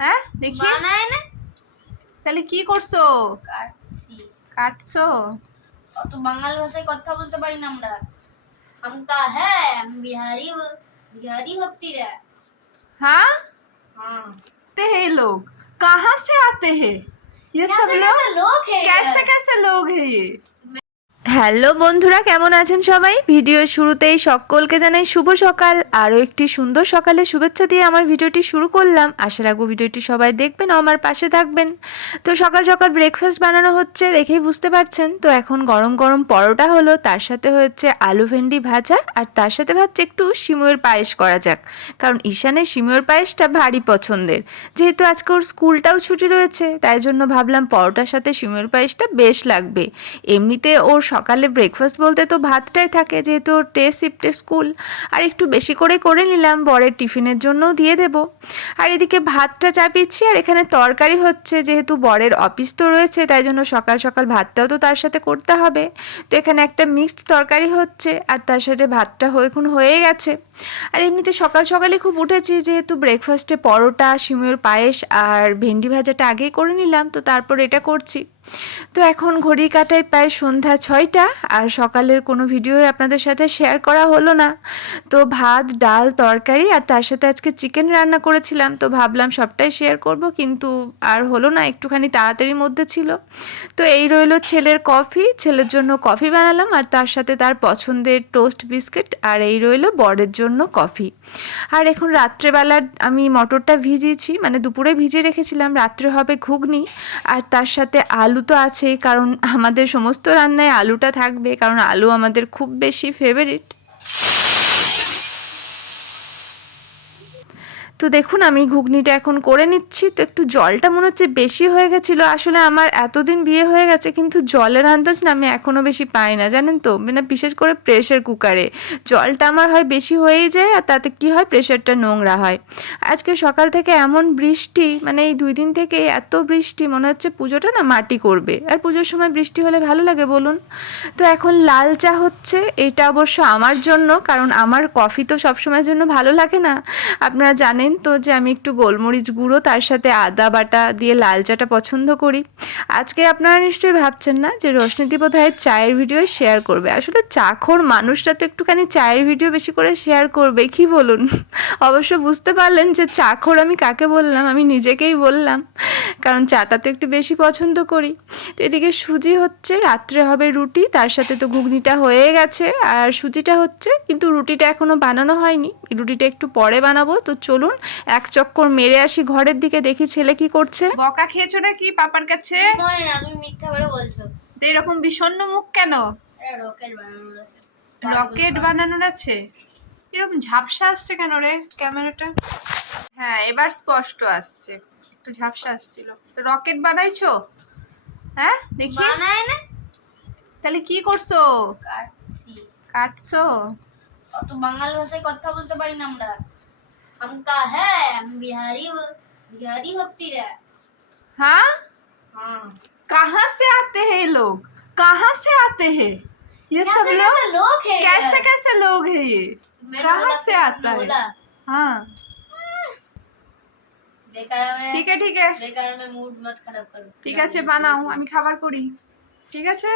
হ্যাঁ দেখি বানায় না তাহলে কি করছো কাটছি কাটছো অত বাঙাল ভাষায় কথা বলতে পারি না আমরা हमका है हम बिहारी बिहारी होती रे हाँ हाँ आते हैं लोग कहाँ से आते हैं ये सब कैसे लोग कैसे लोग हैं कैसे इधर? कैसे लोग हैं ये হ্যালো বন্ধুরা, কেমন আছেন সবাই? ভিডিও শুরুতেই সকলকে জানাই শুভ সকাল। আরও একটি সুন্দর সকালে শুভেচ্ছা দিয়ে আমার ভিডিওটি শুরু করলাম। আশা রাখব ভিডিওটি সবাই দেখবেন, আমার পাশে থাকবেন। তো সকাল সকাল ব্রেকফাস্ট বানানো হচ্ছে, দেখেই বুঝতে পারছেন। তো এখন গরম গরম পরোটা হলো, তার সাথে হচ্ছে আলু ভেন্ডি ভাজা, আর তার সাথে ভাবছি একটু সিমুয়ের পায়েস করা যাক। কারণ ঈশানের সিমুয়ের পায়েসটা ভারী পছন্দের। যেহেতু আজকে ওর স্কুলটাও ছুটি রয়েছে, তাই জন্য ভাবলাম পরোটার সাথে সিমুয়ের পায়েসটা বেশ লাগবে। এমনিতে ওর সকালে ব্রেকফাস্ট বলতে তো ভাতটাই থাকে, যেহেতু টে শিফটে স্কুল আর একটু বেশি করে করে নিলাম, বরের টিফিনের জন্যও দিয়ে দেব। আর এদিকে ভাতটা চাপিয়েছি আর এখানে তরকারি হচ্ছে, যেহেতু বরের অফিস তো রয়েছে, তাই জন্য সকাল সকাল ভাতটাও তো তার সাথে করতে হবে। তো এখানে একটা মিক্সড তরকারি হচ্ছে, আর তার সাথে ভাতটা এখন হয়ে গেছে। আর এমনিতে সকাল সকালে খুব উঠেছি, যেহেতু ব্রেকফাস্টে পরোটা সিমুয়ের পায়েস আর ভেন্ডি ভাজাটা আগেই করে নিলাম, তো তারপর এটা করছি। তো এখন ঘড়ি কাটায় প্রায় সন্ধ্যা ছয়টা আর সকালের কোনো ভিডিও আপনাদের সাথে শেয়ার করা হলো না। তো ভাত, ডাল, তরকারি আর তার সাথে আজকে চিকেন রান্না করেছিলাম। তো ভাবলাম সবটাই শেয়ার করব কিন্তু আর হলো না, একটুখানি তাড়াতাড়ির মধ্যে ছিল। তো এই রইল ছেলের কফি ছেলের জন্য কফি বানালাম আর তার সাথে তার পছন্দের টোস্ট বিস্কিট আর এই রইল বরের জন্য কফি আর এখন রাত্রেবেলার আমি মটরটা ভিজিয়েছি মানে দুপুরে ভিজিয়ে রেখেছিলাম, রাত্রে হবে ঘুগনি। আর তার সাথে আলু তো আছেই কারণ আমাদের সমস্ত রান্নায় আলুটা থাকবে কারণ আলু আমাদের খুব বেশি ফেভারিট তো দেখুন, আমি ঘুগনিটা এখন করে নিচ্ছি। তো একটু জলটা মনে হচ্ছে বেশি হয়ে গেছিল। আসলে আমার এতদিন বিয়ে হয়ে গেছে, কিন্তু জলের আন্দাজ না আমি এখনও বেশি পাই না, জানেন তো? মানে বিশেষ করে প্রেশার কুকারে জলটা আমার হয় বেশি হয়েই যায় আর তাতে কি হয়? প্রেশারটা নোংরা হয়। আজকে সকাল থেকে এমন বৃষ্টি মানে এই দুই দিন থেকে এত বৃষ্টি, মনে হচ্ছে পুজোটা না মাটি করবে। আর পুজোর সময় বৃষ্টি হলে ভালো লাগে বলুন? তো এখন লাল চা হচ্ছে, এটা অবশ্য আমার জন্য, কারণ আমার কফি তো সবসময়ের জন্য ভালো লাগে না। আপনারা জানেন তো যে আমি একটু গোলমরিচ গুঁড়ো, তার সাথে আদা বাটা দিয়ে লাল চাটা পছন্দ করি। আজকে আপনারা নিশ্চয়ই ভাবছেন না যে রোশনীতি বোধহয় চায়ের ভিডিও শেয়ার করবে। আসলে চাখর মানুষরা তো একটুখানি চায়ের ভিডিও বেশি করে শেয়ার করবে, কি বলুন? অবশ্য বুঝতে পারলেন যে চাখর আমি কাকে বললাম? আমি নিজেকেই বললাম, কারণ চাটা তো একটু বেশি পছন্দ করি। তো এদিকে সুজি হচ্ছে, রাত্রে হবে রুটি, তার সাথে তো ঘুগনিটা হয়ে গেছে। আর সুজিটা হচ্ছে, কিন্তু রুটিটা এখনও বানানো হয়নি। রুটিটা একটু পরে বানাবো। তো চলুন এক চক্কর মেরে আসি ঘরের দিকে দেখি ছেলে কি করছে। বকা খেয়েছো নাকি পাপার কাছে? মনে না তুমি মিথ্যা করে বলছো। তো এরকম বিষণ্ণ মুখ কেন? রকেট বানানো আছে। রকেট বানানোর আছে? এরকম ঝাপসা আসছে কেন রে ক্যামেরাটা? হ্যাঁ এবার স্পষ্ট আসছে। একটু ঝাপসা আসছিল। তো রকেট বানাইছো? হ্যাঁ দেখি। বানায় না। তাহলে কি করছ? কাটছি। কাটছো? অত বাঙাল ভাষায় কথা বলতে পারি না আমরা हमका है हम बिहारी बिहारी होती रे हाँ हाँ कहाँ से आते हैं ये लोग कहाँ से आते हैं ये सब कैसे लोग कैसे लोग हैं कैसे इधर? कैसे लोग हैं ये मैंने कहाँ बोला से तो आता तुमने है बोला हाँ बेकार में ঠিক আছে ঠিক আছে बेकार में मूड मत खराब करो ঠিক আছে বানাও আমি খাবার করি ঠিক আছে